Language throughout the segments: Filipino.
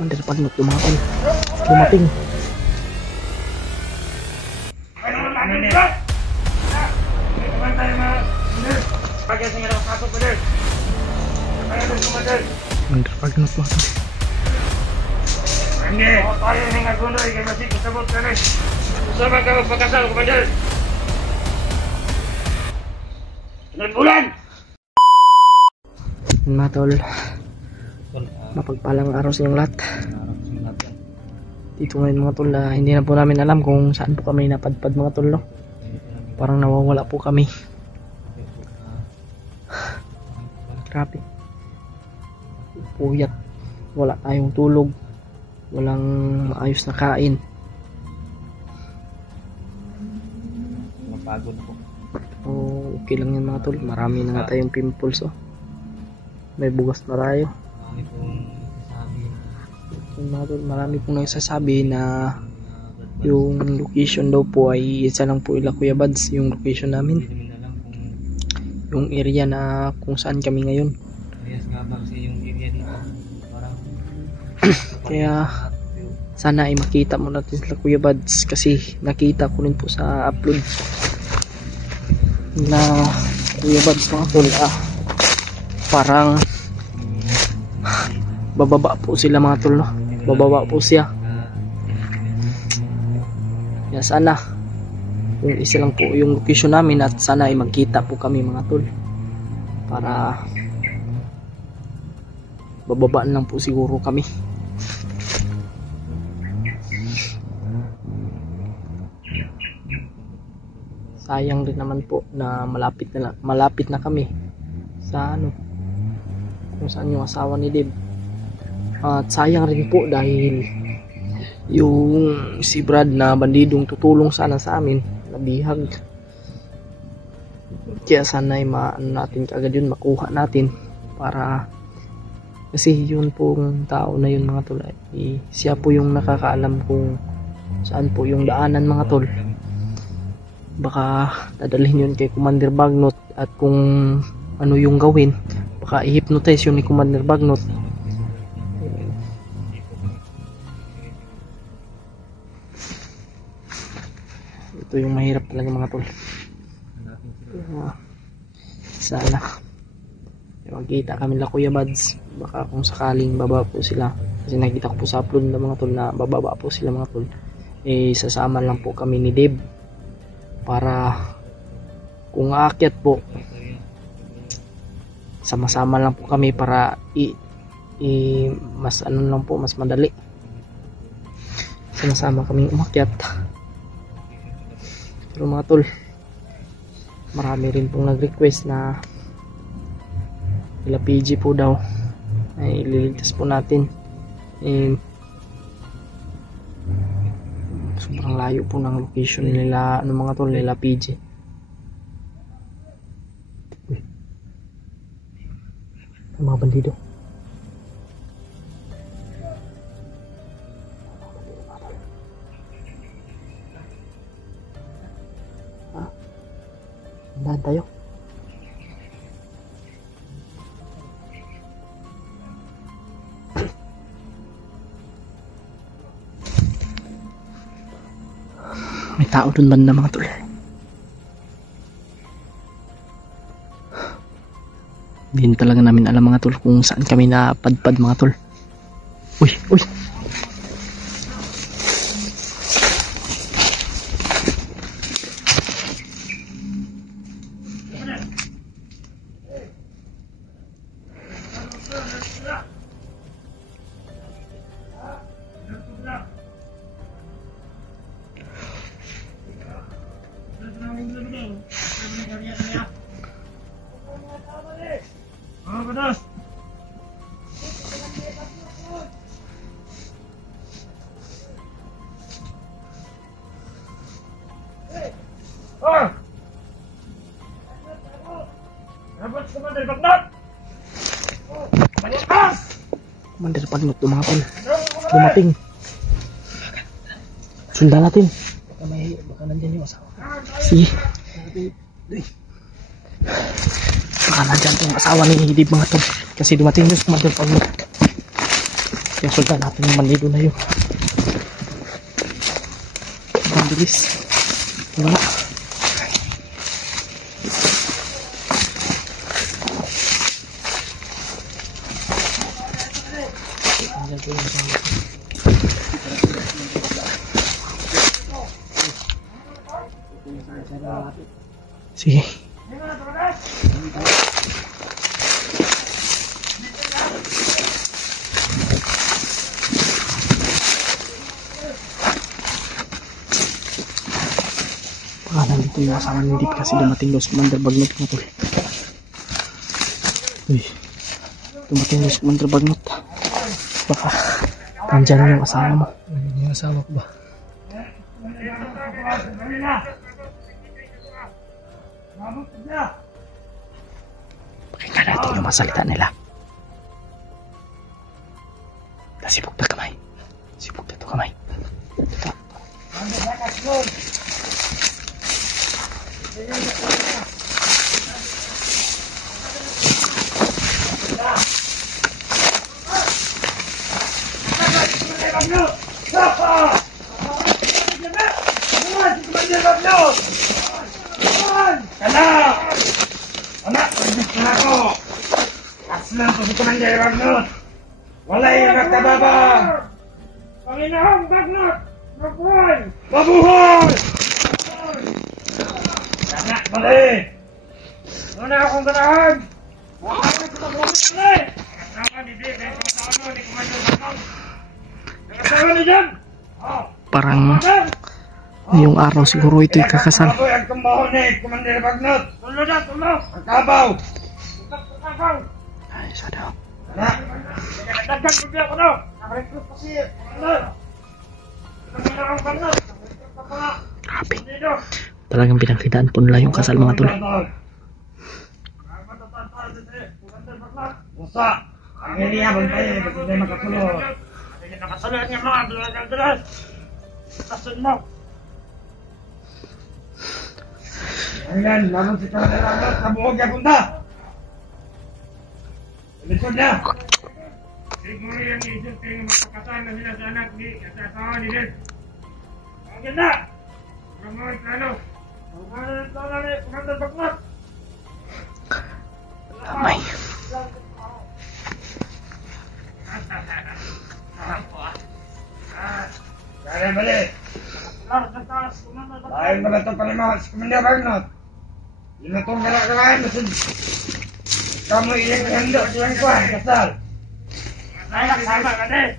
Mandir Bagnot yung mga tol. Dumating. Mandir Bagnot mga tol. Hindi, tayo ning agundoy kay masig sabot kani. Usama ka magpakasal, Commander. Bulan. Mga tol, mapagpalang araw sa inyong lahat. Dito ngayon mga tol, hindi na po namin alam kung saan po kami napadpad mga tol, no? Parang nawawala po kami. Grabe. Puyat. Wala tayong tulog. Walang maayos na kain. Mapagod po. Okay lang yan mga tol. Marami na nga tayong pimples, oh. May bugas na tayo. Marami pong nagsasabi na yung location daw po ay isa lang po ila Kuya Bads, yung location namin, yung area na kung saan kami ngayon. Kaya sana ay makita mo natin sila Kuya Bads, kasi nakita ko rin po sa upload na Kuya Bads mga tol, parang bababa po sila mga tol, no? Bababa po siya. Kaya sana yung isa lang po yung location namin, at sana ay magkita po kami mga tol, para bababaan lang po siguro kami. Sayang din naman po na malapit na kami sa ano, kung saan yung asawa ni Deb. At sayang rin po dahil yung si Brad na bandidong tutulong sana sa amin, nabihag. Kaya sana ay natin kagad yun, makuha natin, para kasi yun pong tao na yun mga tol, siya po yung nakakaalam kung saan po yung daanan mga tol. Baka dadalhin yun kay Commander Bagnot, at kung ano yung gawin, baka i-hypnotize yun ni Commander Bagnot. Ito yung mahirap talaga mga tol. Sana magkita kami la Kuya Bads, baka kung sakaling baba po sila, kasi nakita ko po sa upload ng mga tol na bababa po sila mga tol, sasama lang po kami ni Deb, para kung aakyat po sama-sama lang po kami, para mas ano lang po, mas madali, sama-sama kaming umakyat. Pero mga tol, marami rin pong nag-request na ila PG po daw ay ililigtas po natin. Sobrang layo po ng location nila, ano mga tol, nila PG. Uy, mga bandido. Andahan tayo. May tao dun banda mga tol. Hindi talaga namin alam mga tol kung saan kami napadpad mga tol. Uy, uy. Commander Bagnot mga tol, dumating. Sundan natin. Baka nandyan yung asawa. Sige. Baka nandyan yung asawa ni Hidib mga tol. Kasi dumating yung Commander Bagnot. Kaya sundan natin yung manlido na yun. Ang bilis. Wala. Sige. Baka nandito yung asawa ni Dip kasi dumating daw si Commander Bagnot mga tol. Uy, dumating daw si Commander Bagnot. Baka nandyan yung asawa mo. Nandyan yung asawa ko ba? Pakinggan natin yung masalita nila. Sibuk na kamay. Sibuk na ito kamay. Ito. Aslan ko si Commander Bagnot. Walay nagtababa. Panginoong Bagnot, mabuhay! Mabuhay! Anak, mali! Muna akong ganahan! Mabuhay ko mabuhay! Asawa ni Dave, ay pangatawa ni Commander Bagnot. Nakasawa ni John! Parang ngayong araw siguro ito'y kakasal. Kaboy ang kumbaho ni Commander Bagnot. Tulo na, tulo! Ang kabaw! Ay, sada. Anak! Nagdagdag ko biya ko no! Nakarekrut pa si Bagnot! Panginoong Bagnot! Grabe. Talagang pinakidaan po nila yung kasal mga tol. Usa! Ang iliya bang tayo, ba't hindi makasulod? Nakasulod nga mga dulas-dulas! Kasun mo! Ayan, naman si Commander Bagnot, nabuhog niya punta! Lisod na! Siguro yung isip kayo magpakasal na sila sa anak ni asawa ni Dave. Ang ganda! Mga plano! Mga plano ni Commander Bagnot! Kamay. Kaya bali! Dahil mga ito palimahan si Commander Bagnot. Yun na itong galak-galakan na kamu iyang handa siyang kuhan, kasal. Sama ka din.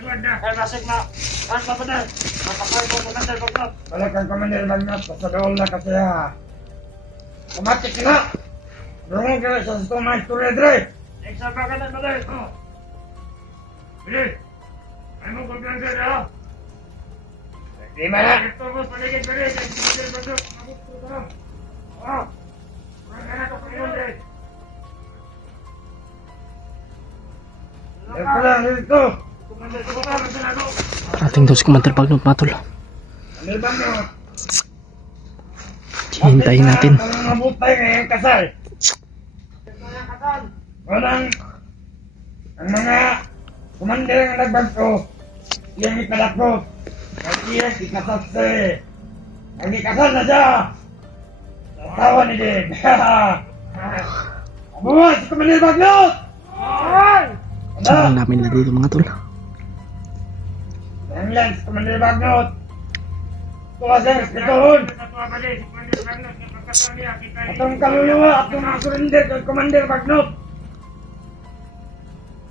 Duwad na. Kaya nasig na. Saan pa ba din? Mapakay ko Commander Bagnot. Balik ang Commander Bagnot. Pasadool na kasi ha. Kumatik na. Durong ka sa sumay tuloy-dre. Sama ka din balik. Bili. Ay mo kumpiyansa na ha. Di ba na? Ito mo paligid-paligid. Commander Bagnot. Mabot ko ka lang. Kurang ka na ito Commander. Parating daw si Commander Bagnot mga tol. Hihintayin natin. Mabutay ngayong kasal. Walang ang mga Commander ang nagbagko. Iyang ipadako. At iyang ikasal siya. Ang ikasal na siya. Asawa ni Dave. Abuhay si Commander Bagnot! Abuhay! Saan namin na dito mga tol. Ang lens, Commander Bagnot. Tuwasang ispitohon. Atong kaluluwa, atong surrender kay Commander Bagnot.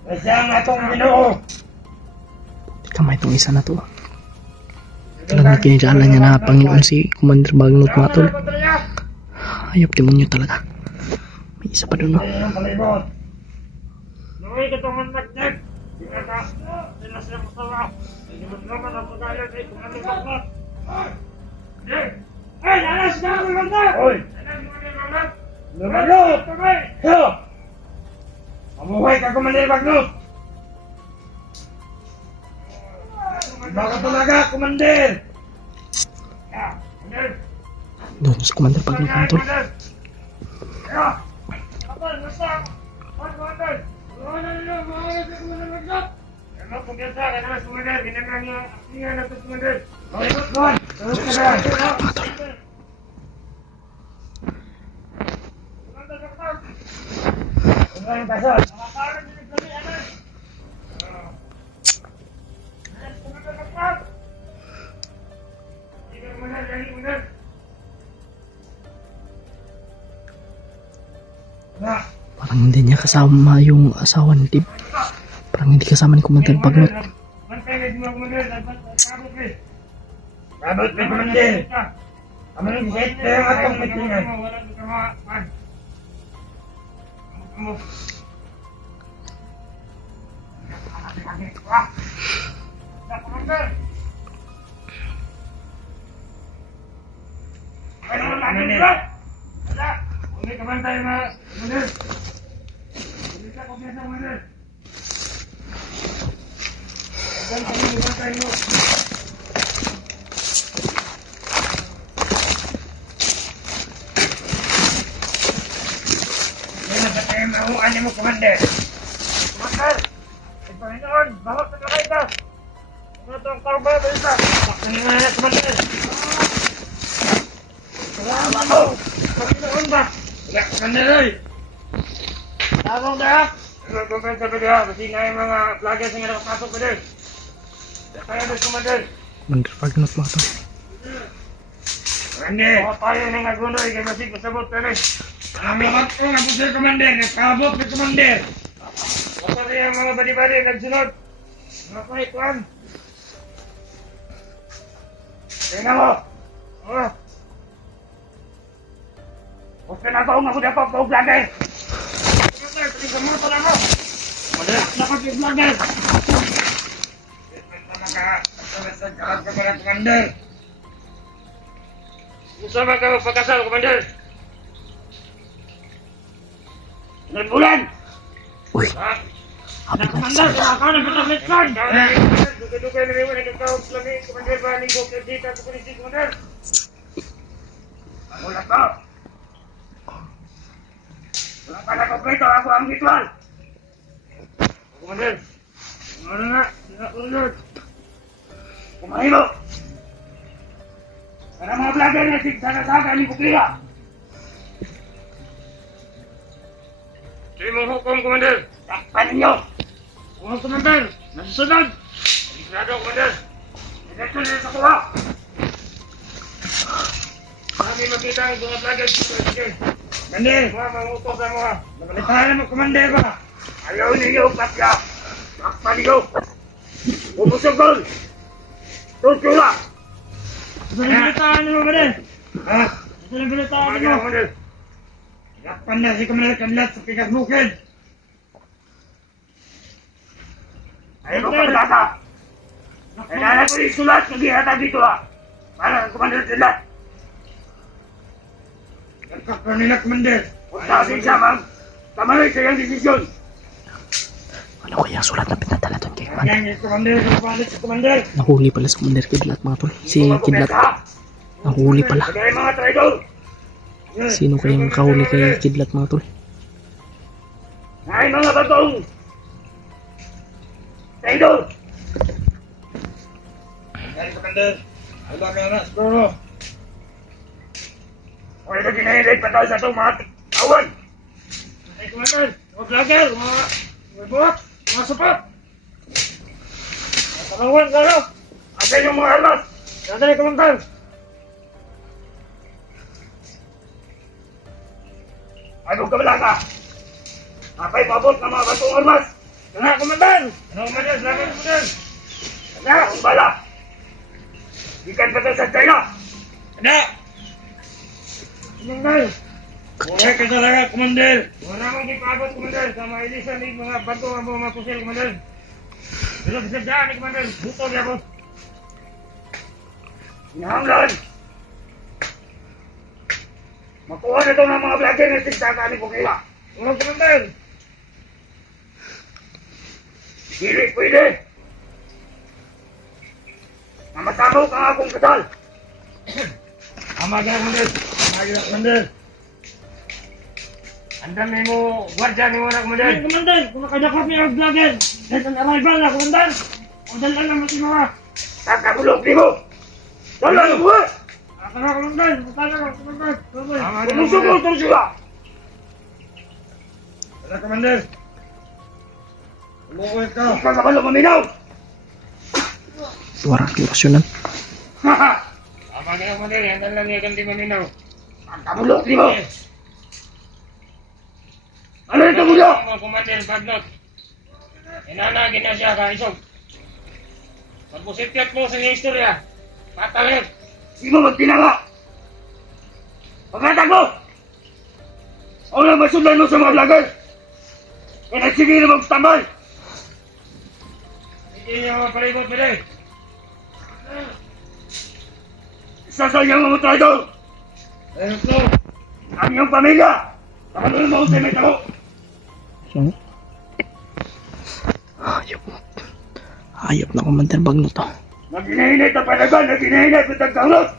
Kasi ang atong Ginoo. Kamay itong isa na to. Talagang kinilaala niya na Panginoon si Commander Bagnot mga tol. Ayop demonyo talaga. May isa pa doon no. Uy, katungan magdag! Sinata, sila siya masawa. Hindi mo naman ang pagkalit ay Commander Bagnot. Hey! Hey! Alas na ako Bagnot! Uy! Alas mo rin Bagnot! Bagnot! Yo! Mabuhay ka Commander Bagnot! Iba ka talaga, Commander! Doon sa Commander Bagnot mga tol. Parang hindi niya kasama yung asawa ni Tib. Parang hindi kasama ni Commander Bagnot. Kabot may Commander. Kami yung set na yung atong mitingan. Hindi ka man tayo na Commander. Hindi ka kumpiyansa Commander. Huwag kami naman tayo mo. Hindi na tayo mahuan mo Commander. Commander! Ay Panginoon! Bahot na kayo ka! Ano ito ang karba ba isa? Bakit nga na Commander? Salamat mo! Panginoon ba? Wala Commander ay! Tabang na! Ano kung sabi ka? Kasi nga yung mga vloggers nga nakapasok ko din. Kaya doon Commander. Commander Bagnot mga tol. Commander! Baka tayo ng agunoy kaya masig masabot ka rin. Salamat ko nga po sir Commander. Nakabot na Commander. Baka rin ang mga badi-badi nagsunod. Mga kuhikuan. Tingnan mo! Oh! Huwag ka na taong ako dapat pa vlogger! Vlogger, tingnan mo pala mo! Dapat yung vlogger! Nagkakasal ka pala, Commander! Gusto ba ka magpagkasal, Commander? Ilan bulan? Uy! Ha? Happy na Commander, sa kumakain ng pagkamitkan! Dugay-dugay na rin nagkakawag lagi, Commander ba? Linggo, kerdita, kukulisi, Commander! Wala ka! Wala ka na kompleto, ako ang ritual! Commander! Ano nga? Commander! Kumain mo! Para mga vlogger na sigsaga-saga ni Bukira! Sige mong hukom, Commander! Takpan ninyo! Huwag, Commander! Nasusunod! Sigurado, Commander! Diretso na sa kuha! Kami makita ang mga vlogger dito. Commander! Mga utos ang mga! Nabalitahan mo, Commander ba? Ayaw ninyo, Katya! Takpan ninyo! Pupusugol! Tutula! Ito na bilitaan mo, Commander! Ha? Ito na bilitaan mo! Commander! Takpan na si Commander Kanlat sa pikas bukid! Ayaw mo kabalata! Kailangan ko yung sulat na gihata dito ha! Para ang Commander Kanlat! Nagkakpan nila, Commander! Huwag natin siya, ma'am! Tamaray sa iyong desisyon! Ano kaya ang sulat na pinadala doon kay Commander? Yan, Commander! Nagpalit si Commander! Nahuli pala si Commander Kidlat mga tol. Si Kidlat. Nahuli pala. Kaya mga traidor! Sino kayang kahuli kay Kidlat mga tol? Ay mga batong! Traidor! Yan, Commander! Wala ka na, siguro! Wala ka ginahilig pa tayo sa itong mga awan! Ay, Commander! Mga vlogger! Mga buhat! Mga sapat! Mga palawan ka na! Atin yung mga armas! Dadali, Commander! Ay, huwag ka wala ka! Apay pabot ng mga batong armas! Kaya, Commander! Ano, Commander? Salamat, Commander! Kaya, ang bala! Ikan pa tayo sa China! Kaya! Commander! Buhay ka talaga, Commander! Wala mong ipabot, Commander! Sa mga ilisan ni mga bato ang mga pusil, Commander! Pero sa dyan ni Commander! Buto niya po! Hinahanglan! Makuha na ito ng mga vlogger na sigsaka ni Bukila! Walang Commander! Hindi pwede! Mamatamo ka nga akong kasal! Ama ka, Commander! Ayun, Commander. Andam mo, gwardiya ni Warak mo din. Commander, kung nakadakot niya ang vlogger, net ang arrival na, Commander. Ang dalan lang mo sinuha. Kakabulog, primo. Dalan mo, Akala, Commander. Akala ko, Commander. Kumusugol ito sila. Wala, Commander. Umuwi ka. Huwag ka kabalo maminaw. Warak yung rasyonan. Haha. Tama ka na, Commander. Yan lang niya ganti maminaw. Kakabulog, primo. Ano ito mo siya? Commander, Bagnot. Inanagin na siya, kaisog. Magpusipyat mo sa iyong istorya. Patalit. Di mo magtinanga. Pagkatag mo! Ako lang masundan mo sa mga vlogger. Kaya nagsige na magtambal. Hindi niya mapalibot mo din. Isasal niya mga traidor. Ayun po. Ang iyong pamilya. Ano yung mga may tao? Hayop. Hayop na Commander Bagnot to. Nag-inainit ang panagan, nag-inainit ang tagkaulot.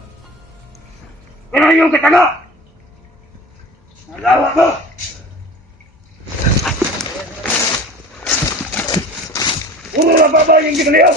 Kaya yung kataga. Nalawa mo. Puro na baba yung ginaliyaw.